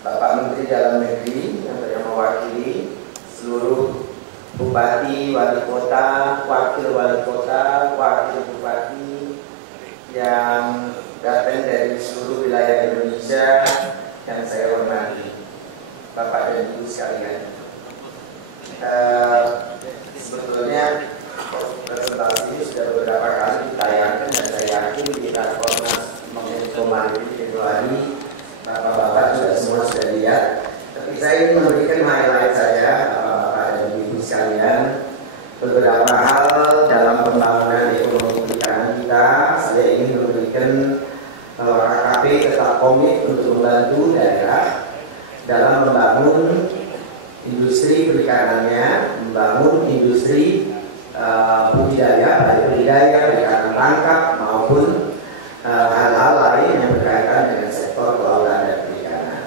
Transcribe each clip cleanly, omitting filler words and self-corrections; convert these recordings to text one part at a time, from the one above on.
Bapak Menteri Dalam Negeri yang mewakili seluruh Bupati, Wali Kota, Wakil Wali Kota, Wakil Bupati yang datang dari seluruh wilayah Indonesia yang saya hormati, Bapak dan Ibu sekalian. Sebetulnya presentasi ini sudah beberapa kali ditayangkan dan saya yakin di Rakornas kemarin di Februari Bapak-bapak semua sudah lihat. Tapi saya ingin memberikan highlight saja Bapak dan Ibu sekalian beberapa hal dalam pembangunan ekonomi perikanan kita. Saya ingin memberikan bahwa KKP tetap komit untuk membantu daerah dalam membangun industri perikanannya, membangun industri budidaya, baik budidaya, perikanan tangkap maupun hal-hal lain yang berkaitan dengan sektor kelautan dan perikanan.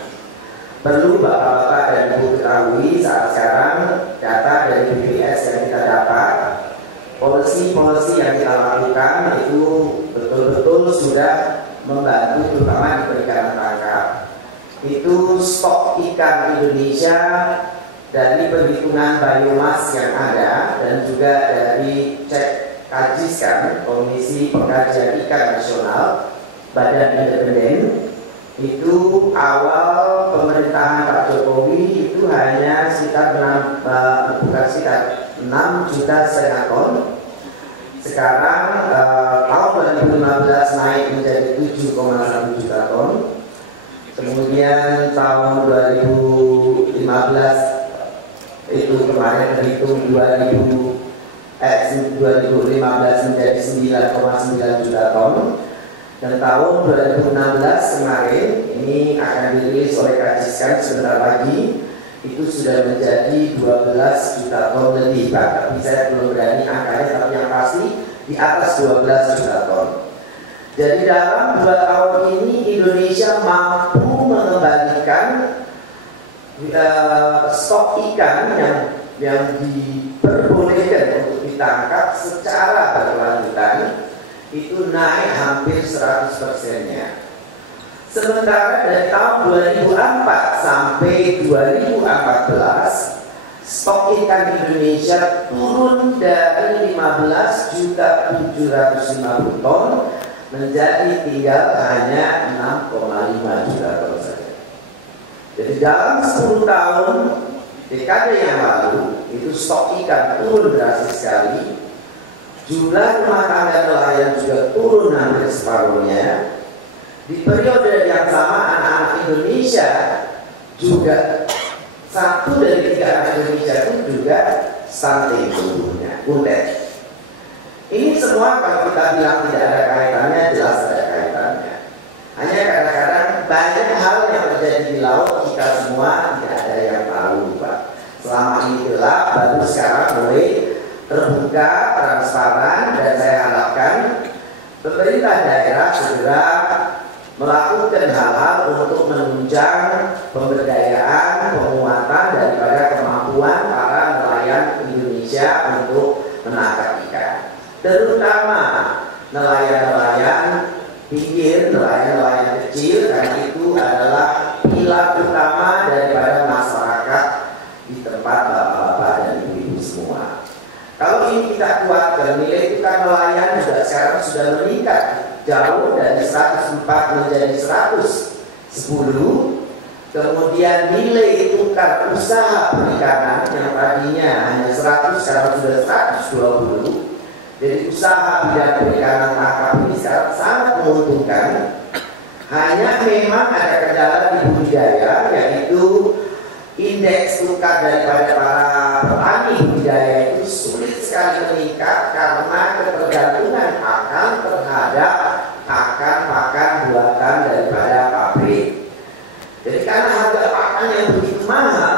Perlu Bapak-bapak dan Ibu ketahui saat sekarang data dari BPS yang kita dapat, polisi yang kita lakukan itu betul-betul sudah membantu terutama di perikanan tangkap. Itu stok ikan Indonesia dari perhitungan biomas yang ada dan juga dari cek kajiskan Komisi Pengkajian Ikan Nasional Badan Independen, itu awal pemerintahan Pak Jokowi itu hanya sekitar 6,5 juta ton. Sekarang tahun 2015 naik menjadi 7,1 juta ton. Kemudian tahun 2015 itu kemarin terhitung 2015 menjadi 9,9 juta ton. Dan tahun 2016 kemarin ini akan dirilis oleh Kajiskan sebentar lagi, itu sudah menjadi 12 juta ton lebih Pak. Tapi saya belum berani angkanya, tapi yang pasti di atas 12 juta ton. Jadi dalam 2 tahun ini Indonesia mampu mengembalikan stok ikan yang diperbolehkan untuk ditangkap secara berkelanjutan itu naik hampir 100%-nya. Sementara dari tahun 2004 sampai 2014 stok ikan Indonesia turun dari 15.750 ton menjadi tinggal hanya 6,5 juta ton saja. Jadi dalam 10 tahun dekade yang lalu itu stok ikan turun drastis sekali. Jumlah rumah tangga nelayan juga turun hampir separuhnya. Di periode yang sama anak-anak Indonesia juga 1 dari 3 anak Indonesia itu juga stunting tubuhnya, kuntet. Ini semua kalau kita bilang tidak ada kaitannya, jelas ada kaitannya. Hanya kadang-kadang banyak hal yang terjadi di laut kita semua tidak ada yang tahu Pak. Selama ini gelap, baru sekarang mulai terbuka, transparan, dan saya harapkan pemerintah daerah segera melakukan hal-hal untuk menunjang pemberdayaan, penguatan daripada kemampuan para nelayan Indonesia untuk menangkap ikan. Terutama nelayan-nelayan pinggir, nelayan-nelayan kecil, karena itu adalah pilar utama daripada masyarakat di tempat bapak-bapak dan ibu-ibu semua. Kalau ini kita kuatkan, nilai tukar nelayan juga sekarang sudah meningkat jauh dari 104 menjadi 110. Kemudian nilai tukar usaha perikanan yang tadinya hanya 100 sekarang sudah 120. Jadi usaha bidang perikanan tangkap ini sekarang sangat menguntungkan. Hanya memang ada kendala di budidaya, yaitu indeks tukar daripada para petani budidaya itu sulit sekali meningkat karena ketergantungan akan terhadap pakan buatan daripada pabrik. Jadi karena harga pakan yang begitu mahal,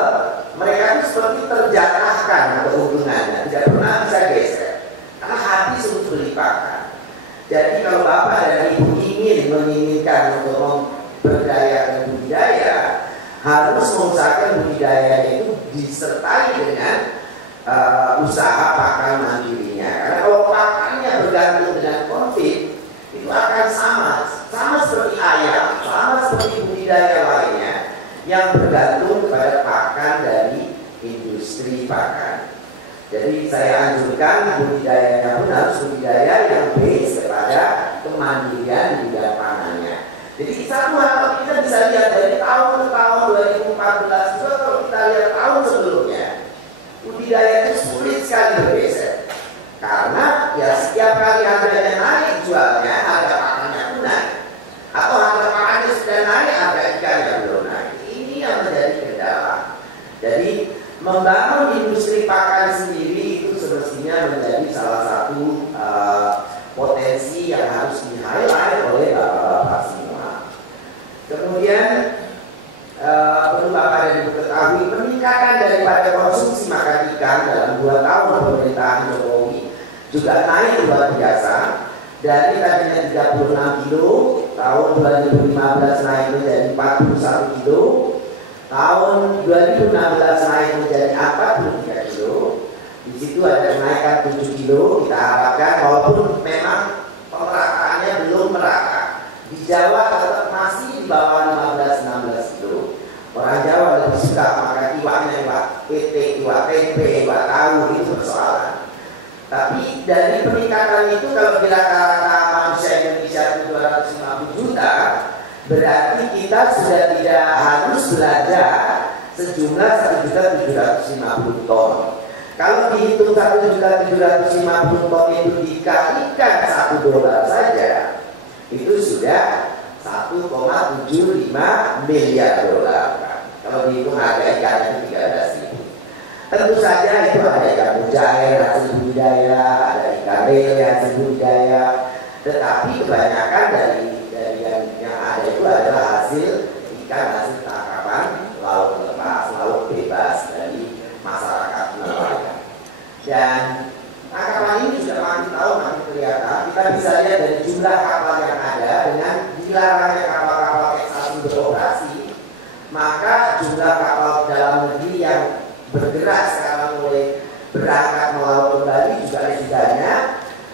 mereka itu seperti terjatuhkan keuntungannya, tidak pernah bisa geser karena habis untuk beli pakan. Jadi kalau Bapak dan Ibu menginginkan untuk memberdayakan budidaya, harus mengusahakan budidaya itu disertai dengan usaha pakan mandirinya. Karena kalau pakannya bergantung dengan konflik, itu akan sama seperti ayam, sama seperti budidaya lainnya yang Jadi saya anjurkan budidayanya pun harus budidaya yang base kepada kemandirian di bidang pangannya. Jadi satu hal kita bisa lihat dari tahun ke tahun 2014 juga, kalau kita lihat tahun sebelumnya, budidaya itu sulit sekali bergeser. Karena ya setiap kali harganya naik jualnya, harga pakannya pun naik. Atau harga pakannya sudah naik, harga ikannya belum naik. Ini yang menjadi kendala. Jadi membangun industri pakan sendiri itu semestinya menjadi salah satu potensi yang harus di-highlight oleh bapak-bapak semua. Kemudian perlu Bapak dan Ibu ketahui, peningkatan daripada konsumsi makan ikan dalam 2 tahun pemerintahan Jokowi juga naik luar biasa. Dari tadinya 36 kilo, tahun 2015 naik menjadi 41 kilo, tahun 2016 naik menjadi 43 kilo. Di situ ada kenaikan 7 kilo. Kita harapkan walaupun memang pemerataannya belum merata, di Jawa tetap masih di bawah 15-16 kilo. Orang Jawa lebih suka makan iwaknya, iwak pete, iwak tempe, iwak tahu, itu persoalan. Tapi dari peningkatan itu, kalau rata-rata manusia Indonesia itu 250 juta, berarti kita sudah tidak harus belajar sejumlah 1.750 ton. Kalau dihitung 1.750 ton itu dikalikan $1 saja, itu sudah 1,75 miliar dolar. Kalau dihitung harga ikannya 13.000. Tentu saja itu ada ikan mujair hasil budidaya, ada ikan lele hasil budidaya, tetapi kebanyakan dari yang ada itu adalah hasil ikan hasil tangkapan laut lepas, laut bebas dari masyarakat nelayan. Dan tangkapan ini sudah makin tahu makin kelihatan. Kita bisa lihat dari jumlah kapal yang ada dengan dilarangnya kapal-kapal ekstasi beroperasi, maka jumlah kapal dalam negeri yang bergerak sekarang mulai berangkat melaut kembali juga lebih banyak,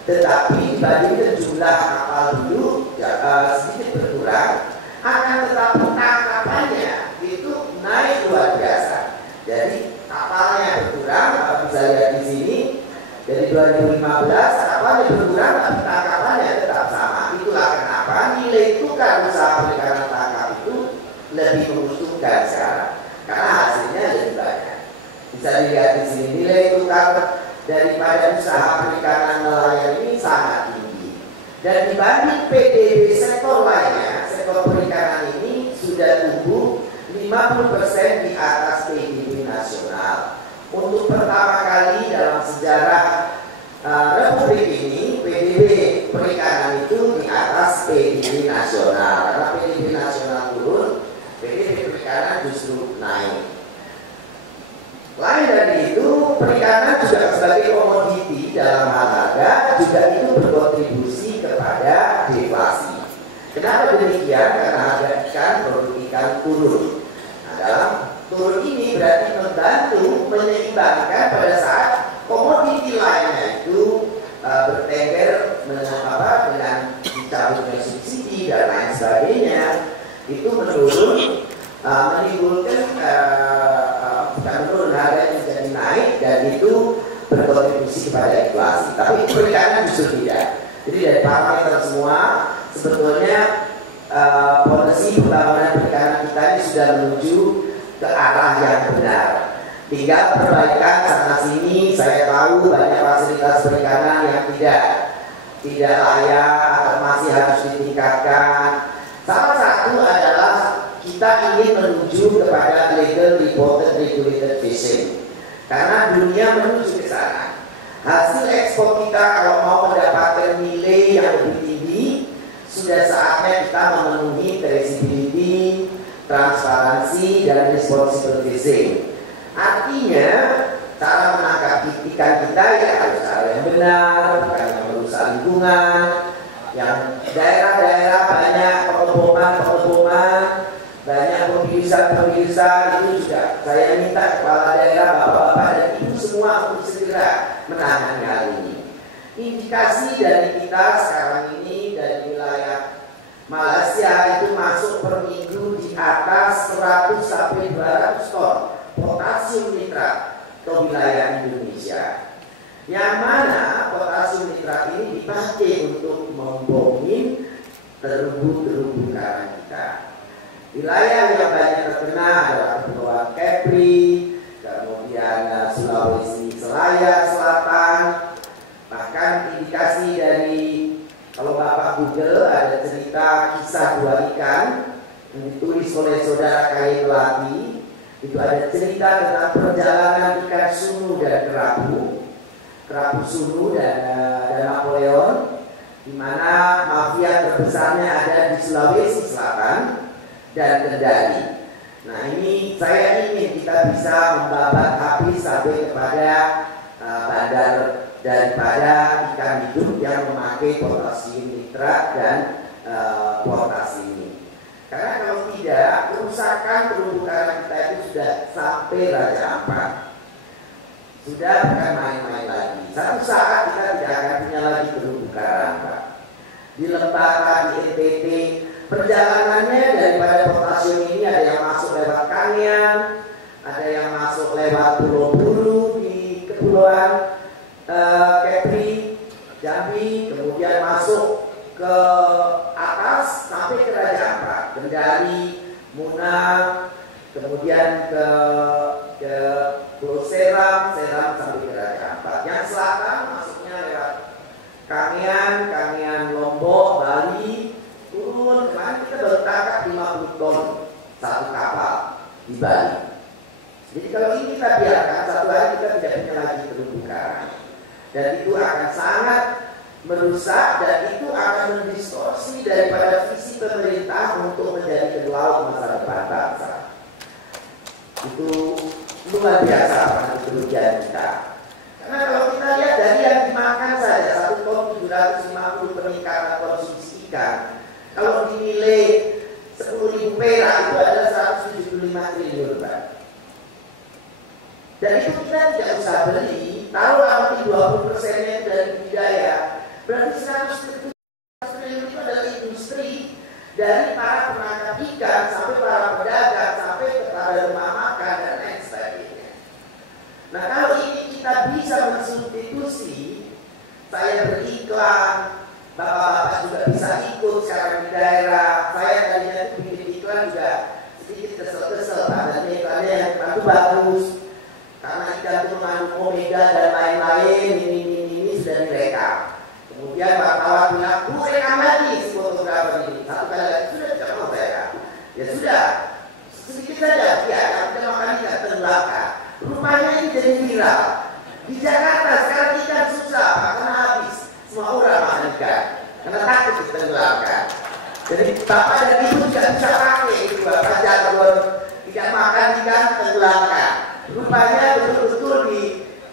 tetapi dibandingkan jumlah kapal dulu sedikit berkurang, akan tetapi tangkapannya itu naik luar biasa. Jadi kapalnya berkurang, bisa lihat di sini dari 2015 kapalnya berkurang, tapi tangkapannya tetap sama. Itulah kenapa nilai tukar usaha perikanan tangkap itu lebih menguntungkan sekarang, karena hasilnya lebih banyak. Bisa dilihat di sini nilai tukar daripada usaha perikanan nelayan ini sangat tinggi. Dan dibanding PDB sektor lainnya, sektor perikanan ini sudah tumbuh 50% di atas PDB nasional. Untuk pertama kali dalam sejarah Republik ini, PDB perikanan itu di atas PDB nasional. Karena PDB nasional turun, PDB perikanan justru naik. Lain dari itu, perikanan juga sebagai komoditi dalam hal harga juga itu berkontribusi kepada deflasi. Kenapa demikian? Karena harga ikan, produk ikan turun. Nah, dalam turun ini berarti membantu menyeimbangkan pada saat komoditi lainnya itu bertengger dengan dicabutnya subsidi dan lain sebagainya, itu menurun, menimbulkan bukan menurun, harga menjadi naik, dan itu berkontribusi kepada inflasi. Tapi perikanan justru tidak. Jadi dari parameter semua sebetulnya polisi pembangunan perikanan kita ini sudah menuju ke arah yang benar. Tinggal perbaikan sana sini. Saya tahu banyak fasilitas perikanan yang tidak layak atau masih harus ditingkatkan. Salah satu adalah kita ingin menuju kepada legal reported regulated fishing, karena dunia menuju ke sana. Hasil ekspor kita kalau mau mendapatkan nilai yang lebih tinggi, sudah saatnya kita memenuhi traceability, transparansi, dan responsible fishing. Artinya cara menangkap ikan kita ya harus cara yang benar, bukan yang merusak lingkungan. Yang daerah-daerah banyak pengeboman, banyak pembiusan itu juga saya minta kepala daerah, bapak-bapak dan ibu semua untuk segera menangani hal ini. Indikasi dari kita sekarang ini dari wilayah Malaysia itu masuk per minggu di atas 100 sampai 200 ton potasium nitrat ke wilayah Indonesia. yang mana potasium nitrat ini dipakai untuk memboming terumbu-terumbu karang kita. Wilayah yang banyak terkena adalah Kepulauan Kepri, kemudian Sulawesi Selatan. Bahkan indikasi dari, kalau Bapak Google, ada cerita kisah dua ikan yang ditulis oleh saudara Kaye Melati. Itu ada cerita tentang perjalanan ikan sunu dan kerapu sunu dan Napoleon, di mana mafia terbesarnya ada di Sulawesi Selatan dan Kendari. Nah, ini saya ingin kita bisa membabat habis sampai kepada bandar daripada ikan hidup yang memakai potasium nitrat dan potasi ini. Karena kalau tidak, kerusakan terumbu karang kita itu sudah sampai Raja Ampat. Sudah bukan main-main lagi. Satu saat kita tidak akan punya lagi terumbu karang, Pak. Di Lembata, di NTT, perjalanannya daripada potasium ini ada yang masuk lewat Kangean, ada yang masuk lewat Pulau Buru di Kepulauan Kepri, Jambi, kemudian masuk ke atas sampai ke Raja Ampat, Kendari, Muna, kemudian ke Pulau Seram sampai ke Raja Ampat. Yang selatan masuknya lewat Kangean, Lombok, Bali, turun. Kemarin kita baru tangkap 50 ton satu kapal di Bali. Jadi kalau ini kita biarkan, satu hari kita tidak punya lagi terumbu karang, dan itu akan sangat merusak dan itu akan mendistorsi daripada visi pemerintah untuk menjadikan laut masa depan bangsa. Itu luar biasa pada kerugian kita. Karena kalau kita lihat dari yang dimakan saja 1 ton 750 peningkatan konsumsi ikan, kalau dinilai 10.000 perak itu adalah 175 triliun, Pak. Dan itu kita tidak usah beli. Taruh nanti 20%-nya dari budidaya, berarti 100 triliun itu adalah industri, dari para penangkap ikan sampai para pedagang sampai kepada rumah makan dan lain sebagainya. Nah, kalau ini kita bisa mensubstitusi, saya beriklan, bapak-bapak juga bisa ikut sekarang di daerah. Saya tadinya bikin iklan juga sedikit kesel-kesel, dan iklannya yang tentu bagus karena ikan itu mengandung omega dan lain-lain, ini sudah direkam. Kemudian wartawan bilang, rekam lagi si fotografer ini. Satu kali lagi sudah tidak mau saya. Ya sudah, sedikit saja ya, kita makan ikan tenggelamkan. Rupanya ini jadi viral. Di Jakarta sekarang ikan susah, karena habis. Semua orang makan ikan, karena takut ditenggelamkan. Jadi bapak dan ibu tidak bisa pakai itu, bapak jangan tidak makan ikan tenggelamkan. Rupanya betul-betul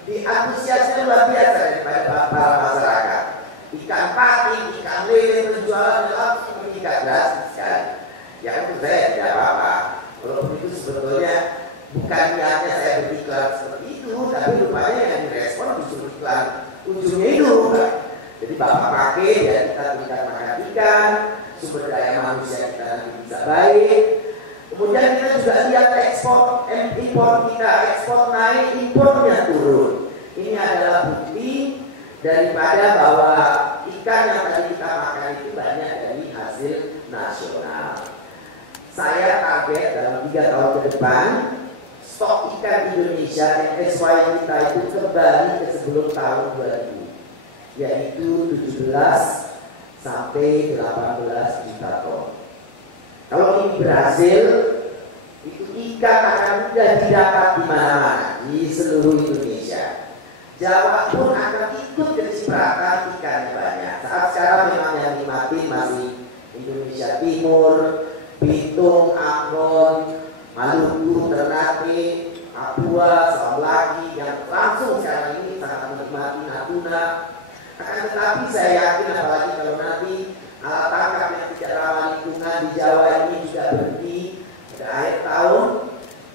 di antusiasnya luar biasa daripada para masyarakat. Ikan patin, ikan lele, penjualan langsung meningkat drastis sekali. Ya untuk saya tidak apa-apa. Walaupun itu sebetulnya bukan niatnya saya beriklan seperti itu, tapi rupanya yang direspon justru iklan ujungnya itu. Jadi bapak pakai ya kita tingkat makan ikan, sumber daya manusia kita nanti bisa baik. Kemudian kita juga lihat impor kita, ekspor naik, impornya turun. Ini adalah bukti daripada bahwa ikan yang tadi kita makan itu banyak dari hasil nasional. Saya target dalam 3 tahun ke depan stok ikan Indonesia MSY kita itu kembali ke sebelum tahun 2000, yaitu 17 sampai 18 juta ton. Kalau ini berhasil, itu ikan akan mudah didapat di mana-mana di seluruh Indonesia. Jawa pun akan ikut kecipratan ikan banyak. Saat sekarang memang yang nikmatin masih Indonesia Timur, Bitung, Ambon, Maluku, Ternate, Papua, Sulawesi, yang langsung sekarang ini sangat menikmati Natuna. Akan tetapi saya yakin apalagi kalau nanti alat tangkap yang tidak ramah lingkungan di Jawa ini juga berhenti pada akhir tahun,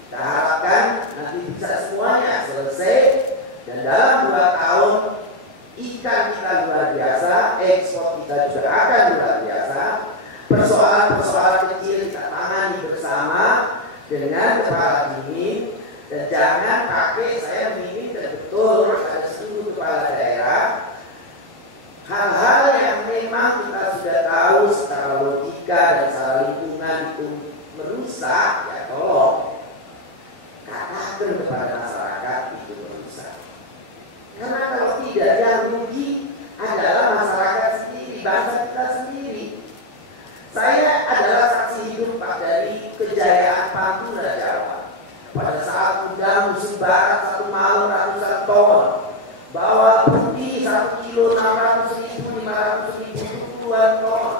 kita harapkan nanti bisa semuanya selesai. Dan dalam 2 tahun ikan kita luar biasa, ekspor kita juga akan luar biasa. Persoalan-persoalan kecil kita tangani bersama dengan kepala dingin, dan jangan pakai saya ingin betul pada seluruh kepala hal-hal yang memang kita sudah tahu secara logika dan secara lingkungan itu merusak, ya tolong katakan kepada masyarakat itu merusak. Karena kalau tidak, yang rugi adalah masyarakat sendiri, bangsa kita sendiri. Saya adalah saksi hidup Pak dari kejayaan Pantura Jawa. Pada saat udah musim barat satu malam ratusan ton, bawa putih 1 kilo 600.000, 500.000, puluhan ton,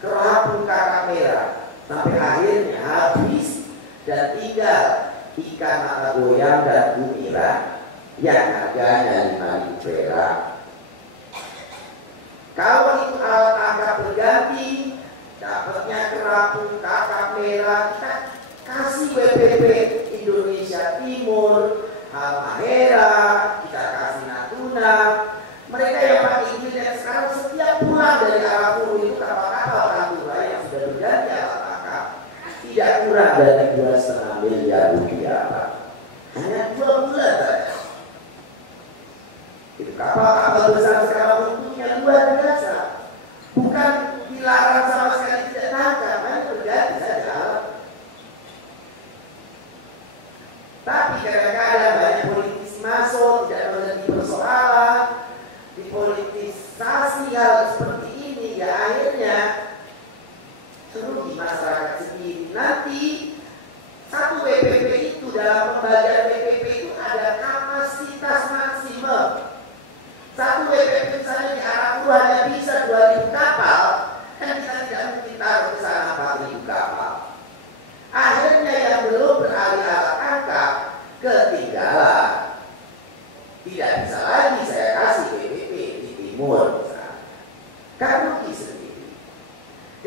kerapu kakak merah, sampai akhirnya habis dan tinggal ikan mata goyang dan gumira yang harganya 5.000 perak. Kalau itu alat tangkap berganti, dapatnya kerapu kakak merah, kita kasih WPP Indonesia Timur, Halmahera, kita kasih Natuna. Mereka yang pakai internet sekarang setiap pulang dari Arafuru itu kapal-kapal Pantura yang sudah berganti alat tangkap tidak kurang dari 2,5 miliar rupiah, Pak. Hanya 2 bulan saja. Itu kapal-kapal besar sekarang bentuknya luar biasa. Bukan dilarang sama sekali tidak tangkap, hanya berganti saja. Tapi kadang-kadang banyak politisi masuk, tidak mengerti persoalan, dipolitisasi hal seperti ini, ya akhirnya seluruh masyarakat sendiri. Nanti satu WPP itu dalam pembagian WPP itu ada kapasitas maksimum. Satu WPP misalnya di Arafuru hanya bisa 2.000 kapal, kan kita tidak mungkin taruh ke sana 4.000 kapal. Akhirnya yang belum beralih alat tangkap ketinggalan. Tidak bisa lagi saya kasih WPP di timur misalnya. Kan rugi sendiri.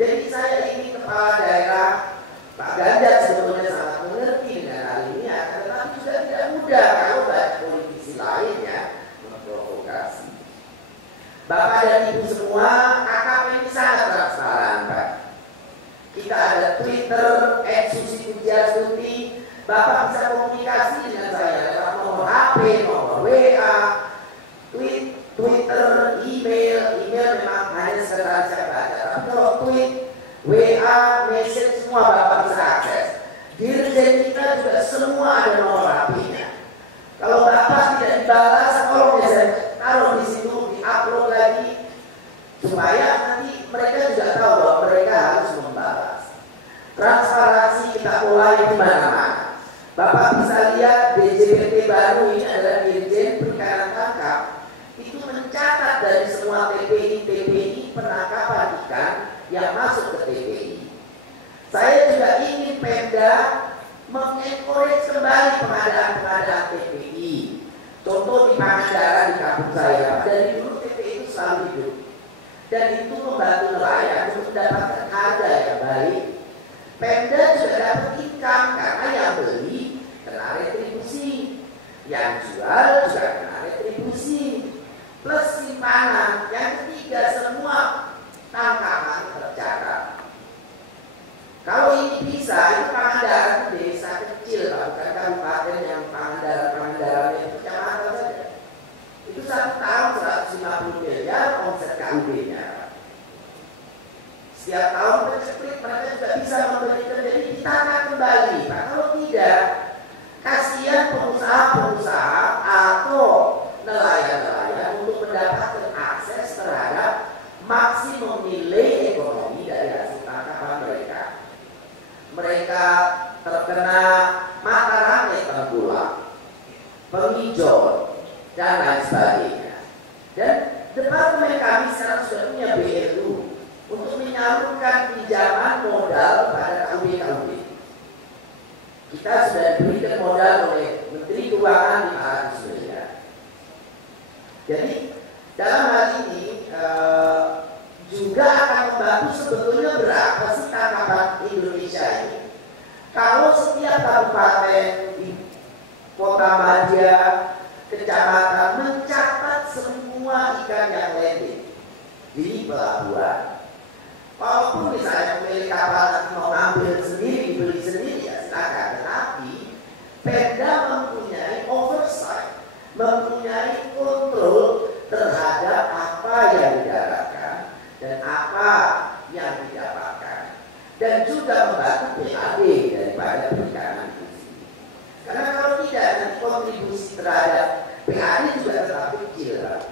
Jadi saya ini kepala daerah, Pak Ganjar sebetulnya sangat mengerti dengan hal ini, tetapi juga tidak mudah kalau banyak politisi lainnya memprovokasi. Bapak dan Ibu semua, KKP ini sangat transparan, Pak. Kita ada Twitter, @susi_pujiastuti. Bapak bisa komunikasi dengan saya lewat nomor HP, nomor WA, Twitter, email memang hanya sekedar saya baca. Tapi kalau tweet, WA, message semua Bapak bisa akses. Dirjen kita juga semua ada nomor HP-nya. Kalau Bapak tidak dibalas, tolong ya saya taruh di situ, di-upload lagi supaya nanti mereka juga tahu bahwa mereka harus membalas. Transparansi kita mulai di mana-mana. Bapak bisa lihat DJPT baru ini adalah Dirjen Perikanan Tangkap. Itu mencatat dari semua TPI penangkapan ikan yang masuk ke TPI. Saya juga ingin Pemda mengencourage kembali pengadaan TPI. Contoh di Pangandaran di kampung saya, dari dulu TPI itu selalu hidup. Dan itu membantu nelayan untuk mendapatkan harga yang baik. Pemda juga dapat income karena yang beli kena retribusi, yang jual juga kena retribusi, plus simpanan. Yang ketiga, semua tangkapan tercatat. Kalau ini bisa, itu Pangandaran desa kecil, bukan kabupaten yang Pangandaran yang kecamatan saja. Itu 1 tahun 150 miliar omset KUB-nya. Setiap tahun berceprit mereka juga bisa memberikan, jadi ditata kembali. Pak, kalau tidak, kasihan pengusaha-pengusaha atau nelayan-nelayan untuk mendapatkan akses terhadap maksimum nilai ekonomi dari hasil tangkapan mereka. Mereka terkena mata rantai tengkulak, penghijau, dan lain sebagainya. Dan departemen kami sekarang sudah punya BLU untuk menyalurkan pinjaman modal pada KUB-KUB. Kita sudah diberikan modal oleh Menteri Keuangan 500 miliar. Jadi dalam hal ini juga akan membantu sebetulnya berapa sih tangkapan Indonesia ini. Kalau setiap kabupaten di kota Madia, kecamatan mencatat semua ikan yang landing di pelabuhan. Walaupun misalnya pemilik kapal mau ngambil sendiri, beli sendiri, ya silakan. Tetapi Pemda mempunyai oversight, mempunyai kontrol terhadap apa yang dan apa yang didapatkan, dan juga membantu PAD daripada perikanan itu sendiri. Karena kalau tidak, nanti kontribusi terhadap PAD juga tetap kecil.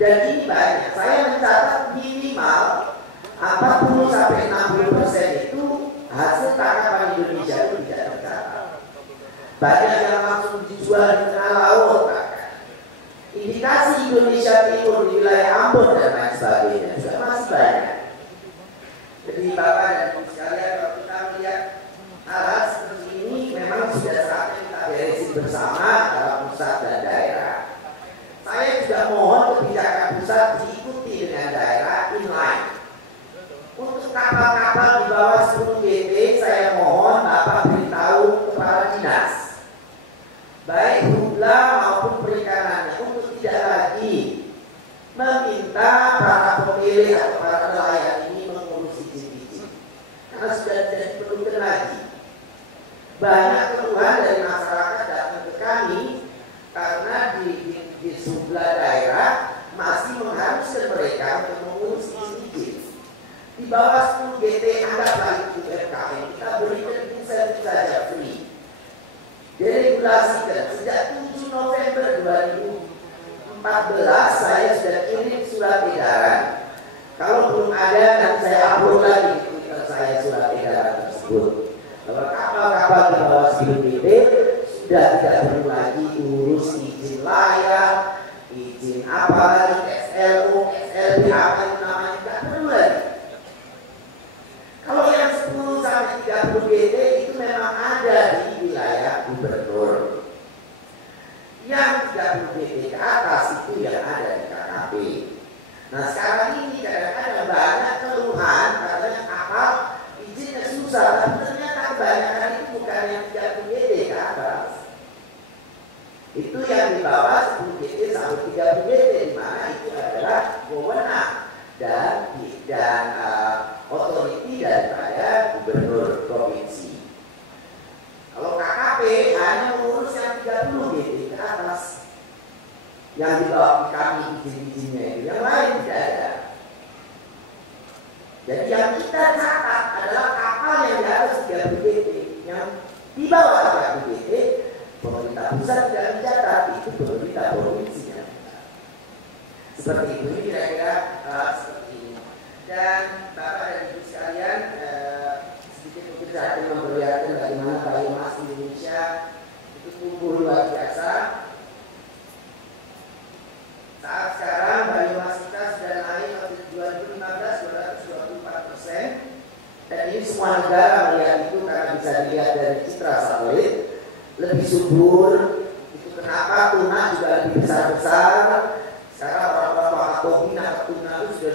Dan ini banyak. Saya mencatat minimal 40-60% itu hasil tangkapan Indonesia itu tidak tercatat. Banyak yang langsung dijual di tengah laut. Indikasi Indonesia Timur di wilayah Ambon dan lain sebagainya juga masih banyak. Jadi Bapak dan Ibu sekalian, kalau kita melihat hal seperti ini, memang sudah saatnya kita beresin bersama antara pusat dan daerah. Saya juga mohon kebijakan pusat diikuti dengan daerah inline. Untuk kapal-kapal di bawah 10 GT, saya mohon Bapak beritahu kepada dinas, baik hubla maupun perikanannya, untuk tidak lagi meminta para pemilik atau para nelayan ini mengurus izin-izin, karena sudah tidak diperlukan lagi. Banyak keluhan dari masyarakat datang ke kami karena di sebelah daerah masih mengharuskan mereka untuk mengurus izin-izin. Di bawah 10 GT anggaplah itu UMKM, kita berikan insentif saja free. Diregulasikan sejak 7 November 2014 saya sudah kirim surat edaran. Kalau belum ada, nanti saya upload lagi di Twitter saya surat edaran tersebut, bahwa kapal-kapal di bawah 10 GT sudah tidak perlu lagi urus izin layak, izin apa lagi, SLO, SLB, apa itu namanya, tidak perlu lagi. Kalau yang 10-30 GT itu memang ada di wilayah gubernur. Yang 30 GT ke atas itu yang ada di KKP. Nah sekarang ini kadang-kadang banyak keluhan katanya kapal izinnya susah, tapi ternyata kebanyakan itu bukan yang 30 GT ke atas. Itu yang di bawah 10 GT sampai 30 GT, di mana itu adalah wewenang dan otoriti daripada gubernur provinsi. Kalau KKP hanya mengurus yang 30 GT ke atas, yang di bawah kami izin-izinnya itu, yang lain tidak ada. Jadi yang kita catat adalah kapal yang di atas 30 GT, yang di bawah 30 GT pemerintah pusat tidak mencatat, itu pemerintah provinsinya. Seperti itu, ini kira-kira seperti ini. Dan Bapak dan Ibu sekalian, sedikit mungkin saya akan memperlihatkan bagaimana biomas Indonesia itu tumbuh luar biasa. Saat sekarang biomas kita sudah naik pada 2015 224%, dan ini semua negara melihat itu karena bisa dilihat dari citra satelit. Lebih subur, itu kenapa tuna juga lebih besar-besar. Sekarang orang-orang Wakatobi tuna itu sudah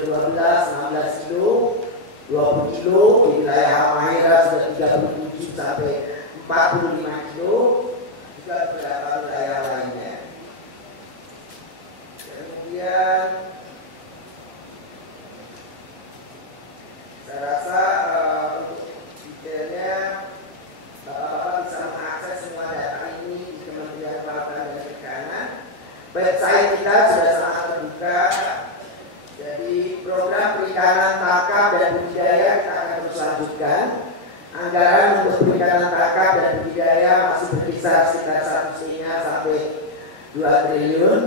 12-16 kilo, 20 kilo, di wilayah Halmahera sudah 37 sampai 45 kilo, juga beberapa wilayah lainnya. Kemudian saya rasa untuk detailnya Bapak-bapak bisa mengakses semua data ini di Kementerian Kelautan dan Perikanan. Website kita sudah sangat terbuka. Jadi program perikanan tangkap dan budidaya kita akan terus lanjutkan. Anggaran untuk perikanan tangkap dan budidaya masih berkisar sekitar 1,5 sampai 2 triliun.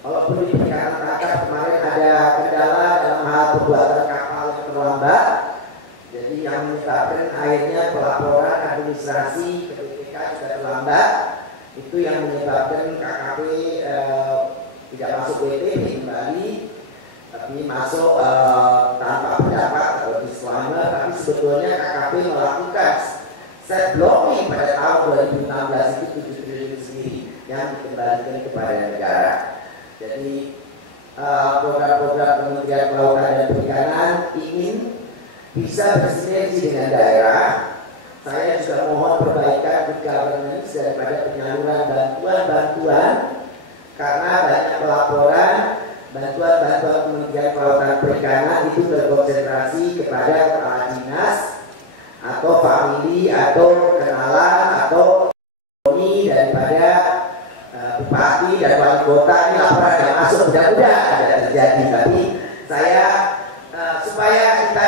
Walaupun di perikanan tangkap kemarin ada kendala dalam hal pembuatan kapal yang terlambat. Jadi yang menyebabkan akhirnya pelaporan administrasi ke BPK juga terlambat. Itu yang menyebabkan KKP tidak masuk BPP kembali, tapi masuk tanpa pendapat atau disclaimer. Tapi sebetulnya KKP melakukan set blocking pada tahun 2016 itu 7 triliun sendiri yang dikembalikan kepada negara. Jadi program-program Kementerian Kelautan dan Perikanan ingin bisa bersinergi dengan daerah. Saya juga mohon perbaikan good governance daripada penyaluran bantuan-bantuan, karena banyak pelaporan bantuan-bantuan Kementerian Kelautan Perikanan itu berkonsentrasi kepada kepala dinas atau famili atau kenalan atau koni daripada bupati dan wali kota. Ini laporan yang masuk mudah-mudahan tidak terjadi, tapi saya supaya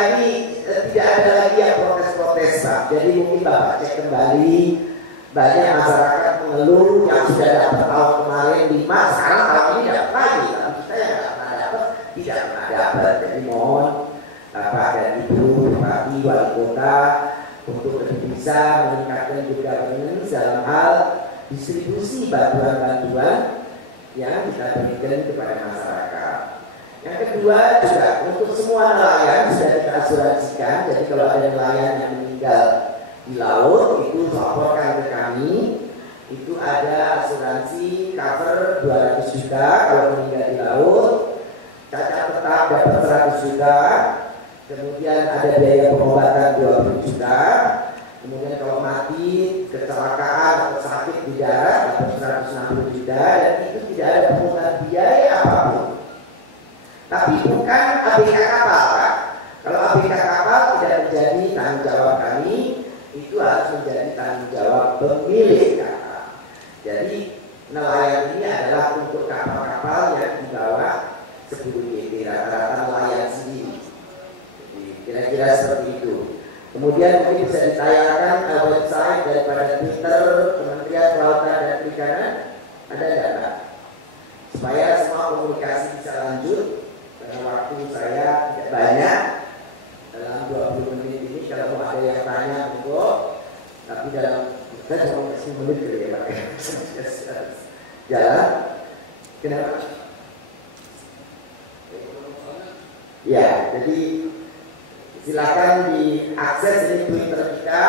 ini tidak ada lagi yang protes-protes Pak. Jadi mungkin Bapak cek kembali, banyak masyarakat mengeluh yang sudah dapat tahun kemarin 5, sekarang tahun ini dapat lagi. Tapi kita yang tidak pernah dapat, tidak pernah dapat. Jadi mohon Bapak dan Ibu, Bupati, Wali Kota untuk bisa meningkatkan juga governance dalam hal distribusi bantuan-bantuan yang kita berikan kepada masyarakat. Yang kedua juga untuk semua nelayan sudah kita asuransikan. Jadi kalau ada nelayan yang meninggal di laut itu laporkan ke kami. Itu ada asuransi cover 200 juta kalau meninggal di laut. Cacat tetap dapat 100 juta. Kemudian ada biaya pengobatan 20 juta. Kemudian kalau mati, kecelakaan atau sakit di darat dapat 160 juta. Dan itu tidak ada pungutan biaya apapun. Tapi bukan ABK kapal Pak. Kalau ABK kapal tidak menjadi tanggung jawab kami, itu harus menjadi tanggung jawab pemilik kapal. Jadi nelayan ini adalah untuk kapal-kapal yang di bawah 10 GT, rata-rata nelayan sendiri. Kira-kira seperti itu. Kemudian mungkin bisa ditayangkan website daripada Twitter Kementerian Kelautan dan Perikanan, ada nggak Pak? Supaya semua komunikasi bisa lanjut. Karena waktu saya tidak banyak dalam 20 menit ini, kalau mau ada yang tanya monggo, tapi dalam kita cuma 10 menit gitu ya Pak. Jalan, kenapa? Ya, jadi silakan diakses ini Twitter kita,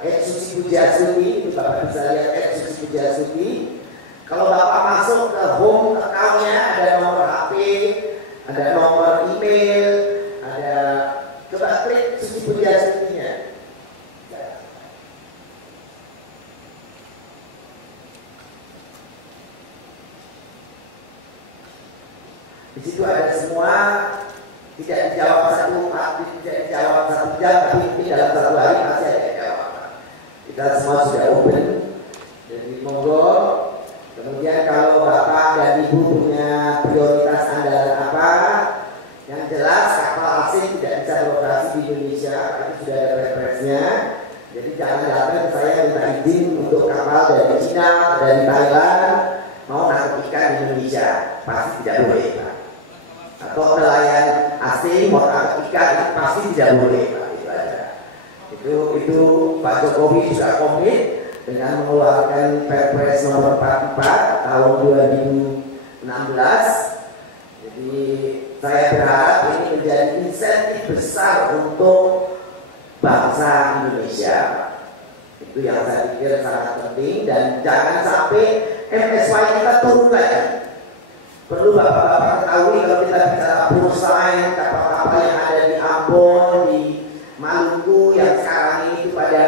@susi_pujiastuti, itu Bapak bisa lihat @susi_pujiastuti. Kalau Bapak masuk ke home account-nya ada nomor HP, ada nomor email, ada, coba klik Susi Pujiastuti-nya. Di situ ada semua, tidak dijawab tidak dijawab 1 jam, tapi ini dalam 1 hari pasti ada jawaban. Kita semua sudah open, jadi monggo. Kemudian kalau Bapak dan Ibu punya prioritas andalan apa, yang jelas kapal asing tidak bisa beroperasi di Indonesia, itu sudah ada perpresnya. Jadi jangan datang ke saya minta izin untuk kapal dari Cina, dari Thailand mau nangkep ikan di Indonesia, pasti tidak boleh Pak. Atau nelayan asing mau nangkep ikan, pasti tidak boleh Pak. Itu aja. Itu Pak Jokowi sudah komit dengan mengeluarkan Perpres nomor 44 tahun 2016. Jadi saya berharap ini menjadi insentif besar untuk bangsa Indonesia. Itu yang saya pikir sangat penting, dan jangan sampai MSY kita turun lagi. Perlu Bapak-Bapak ketahui kalau kita bicara Pursain, kapal-kapal yang ada di Ambon, di Maluku yang sekarang ini itu pada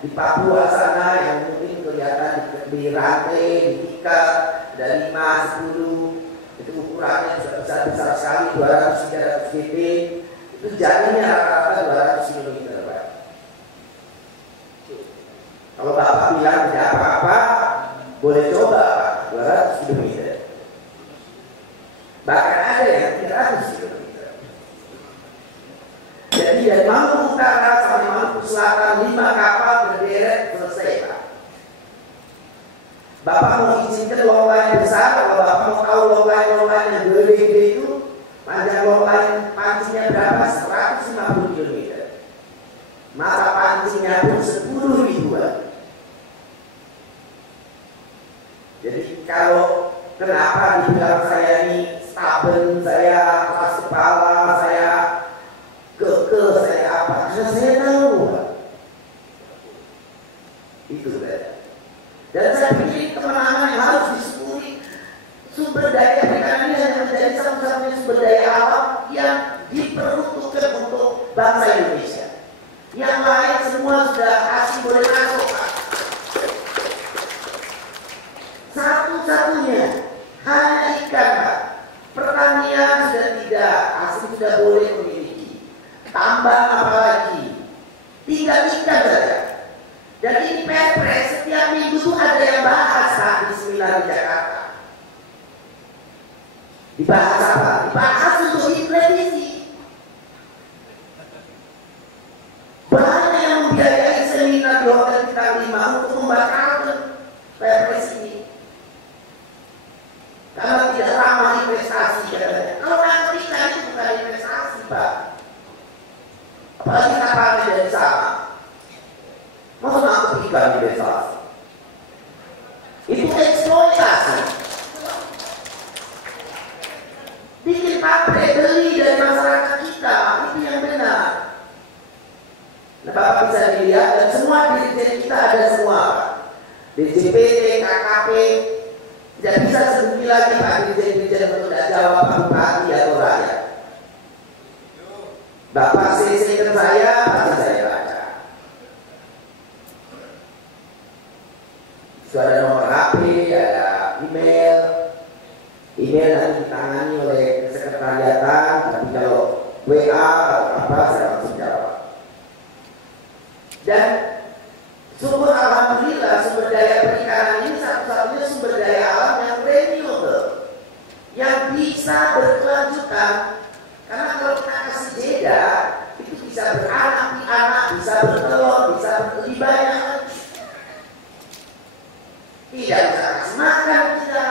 di Papua sana yang mungkin kelihatan di rantai, diikat, ada 5, 10, itu ukurannya sudah besar sekali, 200-300 GT, itu jalannya rata-rata 200 km Pak. Kalau Bapak bilang tidak apa-apa, boleh coba Pak, 200 km. Bahkan ada yang 300 km. Jadi dari Maluku Utara sampai Maluku Selatan 5 kapal berderet selesai Pak. Bapak mau izinkan long line besar, kalau Bapak mau tahu long line yang gede-gede itu panjang long line pancingnya berapa? 150 km. Mata pancingnya pun 10 ribuan. Jadi kalau kenapa dibilang saya ini stubborn, saya keras kepala, saya kekeh, saya apa? Karena saya tahu Pak. Itu kan. Dan saya pikir kemenangan yang harus disyukuri, sumber daya perikanan ini hanya menjadi satu-satunya sumber daya alam yang diperuntukkan untuk bangsa Indonesia. Yang lain semua sudah asing boleh masuk Pak. Satu-satunya hanya ikan Pak. Pertanian sudah tidak, asing sudah boleh memiliki. Tambang apalagi, tinggal ikan saja. Dan ini Perpres setiap minggu itu ada yang bahas saat di seminar di Jakarta. Dibahas apa? Dibahas untuk revisi. membatalkan Perpres ini karena tidak ramah investasi katanya. Kalau narkotika itu bukan investasi, Pak. Apalagi kapalnya dari sana. Mau narkotika investasi? Itu eksploitasi. Bikin pabrik beli dari masyarakat kita, itu yang benar. Nah, Bapak bisa dilihat dan semua dirjen kita ada semua, DJPT, KKP, tidak bisa sendiri lagi Pak dirjen-dirjen untuk tidak jawab Pak Bupati atau rakyat. Bapak CC ke saya, pasti saya baca. Sudah ada nomor HP, ada email nanti ditangani oleh sekretariatan, tapi kalau WA atau apa saya langsung jawab. Dan sumber alhamdulillah sumber daya perikanan ini satu-satunya sumber daya alam yang renewable, yang bisa berkelanjutan. Karena kalau kita kasih jeda, itu bisa beranak pianak, bisa bertelur, bisa lebih banyak. Tidak bisa kasih makan kita.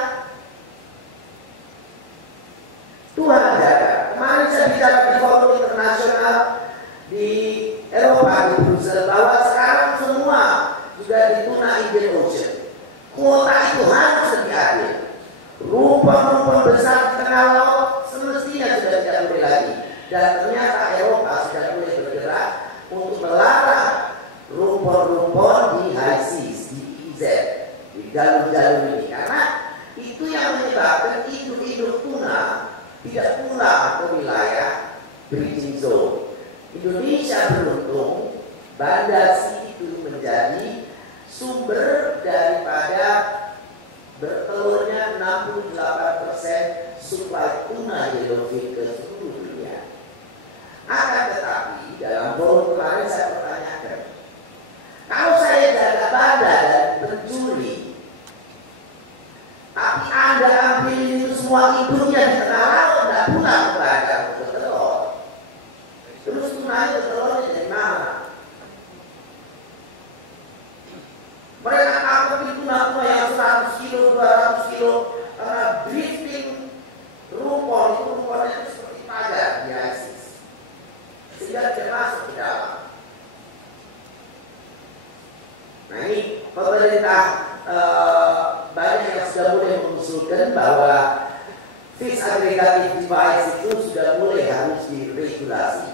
Tuhan jaga. Kemarin saya bicara di forum internasional di Eropa di Brussels bahwa sekarang semua sudah di tuna Indian Ocean. Kuota itu harus lebih adil. Rumpun-rumpun besar di tengah laut semestinya sudah tidak boleh lagi. Dan ternyata Eropa sudah mulai bergerak untuk melarang rumpun-rumpun di high seas, di EEZ, di jalur-jalur ini. Karena itu yang menyebabkan induk-induk tuna tidak pulang ke wilayah breeding zone. Indonesia beruntung Banda Sea itu menjadi sumber daripada bertelurnya 68% suplai tuna yellowfin ke seluruh dunia. Akan tetapi dalam forum kemarin saya pertanyakan, kalau saya jaga Banda dan pencuri, tapi Anda ambil itu semua induknya di tengah laut, tidak pulang ke Banda untuk bertelur. Terus tunanya bertelurnya dari mana? Mereka tangkap tuna-tuna yang 100 kilo, 200 kilo karena drifting rumpon itu rumponnya itu seperti pagar di ISIS sehingga tidak masuk ke dalam. Nah ini pemerintah banyak yang sudah mulai mengusulkan bahwa fish aggregative device itu sudah mulai harus diregulasi.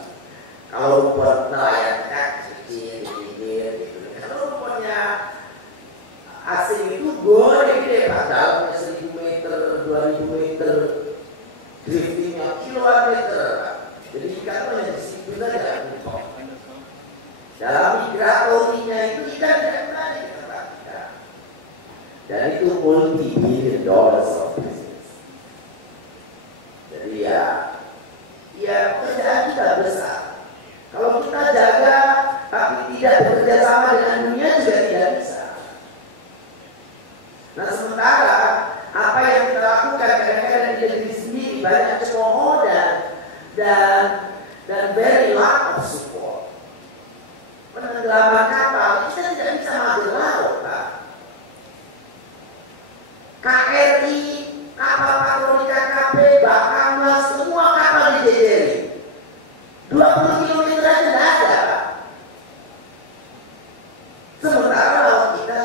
Kalau rumput nelayan kecil, gitu. Kalau rumpunnya asing itu boleh gede Pak, dalamnya 1000 meter, 2000 meter, driftingnya kiloan meter Pak. Jadi ikan hanya di situ saja. Dalam migratorinya itu ikan tidak menarik ke tempat kita. Dan itu multi-billion dollars of business. Jadi ya pekerjaan kita besar. Kalau kita jaga tapi tidak bekerja sama dengan dunia juga tidak bisa. Nah sementara apa yang kita lakukan kadang-kadang di negeri sendiri banyak cemooh dan very lack of support. Penenggelaman kapal kita tidak bisa mengambil laut Pak. KRI, kapal patroli KKP, Bakamlas, semua kapal dijejeri. 20 km aja tidak ada Pak. Sementara laut kita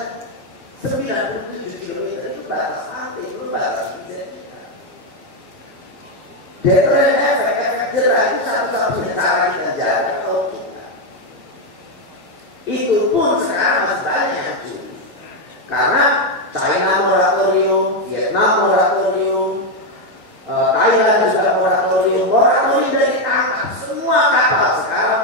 97 km itu batas pantai, itu batas izin kita. Deterrent efek jerah itu satu-satunya cara kita jaga laut kita. Itu pun sekarang masih banyak yang curi. Karena China moratorium, Vietnam moratorium, Thailand juga moratorium dari tangkap semua kapal sekarang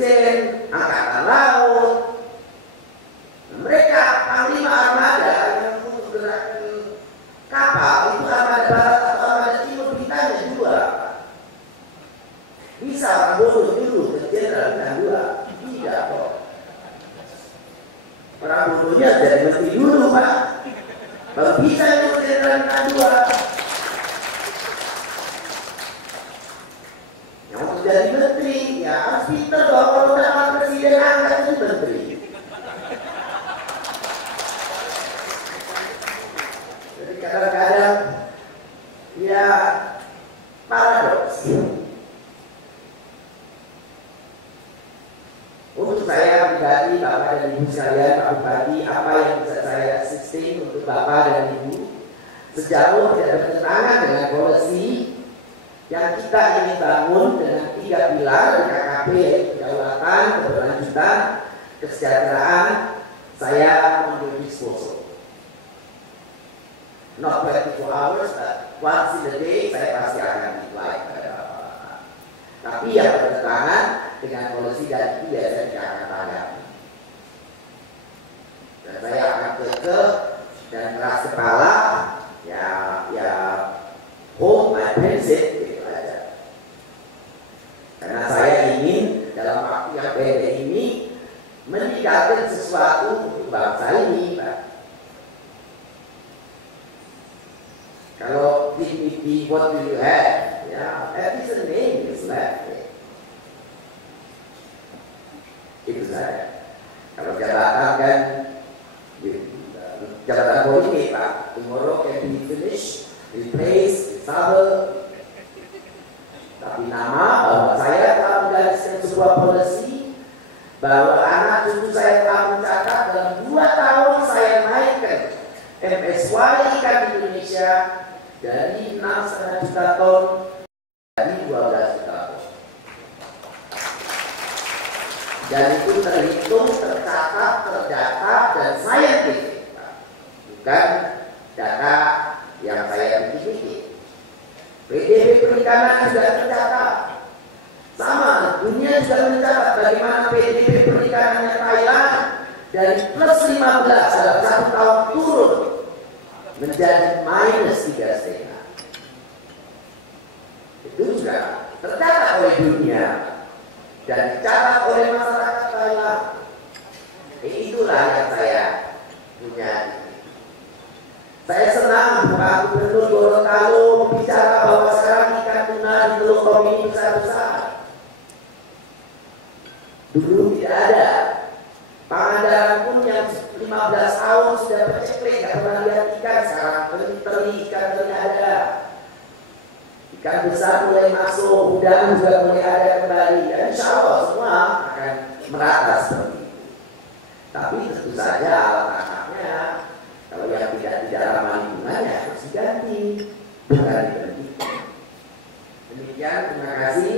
Intelijen, Angkatan Laut. Mereka panglima armada yang untuk gerakan kapal itu armada barat atau armada timur bintangnya 2. Bisa orang bodoh dulu ke jenderal bintang 2? Tidak kok. Orang bodohnya jadi menteri dulu Pak. Baru bisa itu ke jenderal bintang 2. Yang untuk jadi menteri ya harus pinter dong. Kalau dapat presiden angkat itu menteri. Kadang-kadang ya paradoks. Untuk saya pribadi, Bapak dan Ibu sekalian, Pak Bupati, apa yang bisa saya sustain untuk Bapak dan Ibu sejauh tidak bertentangan dengan polisi yang kita ingin bangun dengan 3 pilar KKP, yaitu kedaulatan, keberlanjutan, kesejahteraan, saya mengambil disposal. Not 24 hours, but once in a day saya pasti akan reply pada Bapak-Bapak. Tapi yang bertentangan dengan polisi dan itu ya saya tidak akan tanggapi. Dan saya akan kekeh dan keras kepala, ya hold my principle gitu aja. Karena saya ingin dalam waktu yang pendek ini meninggalkan sesuatu untuk bangsa ini, Pak. Kalau dignity, what do you have? Ya, at least a name is left. Itu saja. Kalau jabatan kan, jabatan politik Pak, tomorrow can be finished, replaced, reshuffle. Tapi nama bahwa saya telah menggariskan sebuah policy, bahwa anak cucu saya telah mencatat dalam 2 tahun saya naikkan MSY ikan Indonesia dari 6,5 juta ton jadi 12 juta ton. Dan itu terhitung, tercatat, terdata dan saintifik, bukan data yang saya bikin-bikin. PDB perikanan sudah tercatat. Sama, dunia sudah mencatat bagaimana PDB perikanannya Thailand dari plus 15 dalam 1 tahun turun menjadi minus 3,5. Itu sudah tercatat oleh dunia dan dicatat oleh masyarakat Thailand. Itulah yang saya punya. Saya senang Pak Gubernur Gorontalo bicara bahwa sekarang ikan tuna di Teluk Tomini besar-besar. Dulu tidak ada. Pangandaran pun yang 15 tahun sudah berceklek, nggak pernah lihat ikan. Sekarang teri ikan teri ada. Ikan besar mulai masuk, udang juga mulai ada kembali. Dan insya Allah semua akan merata seperti itu. Tapi tentu saja alat tangkapnya, kalau yang tidak ramah lingkungannya harus diganti, bukan diberhentikan. Demikian, terima kasih.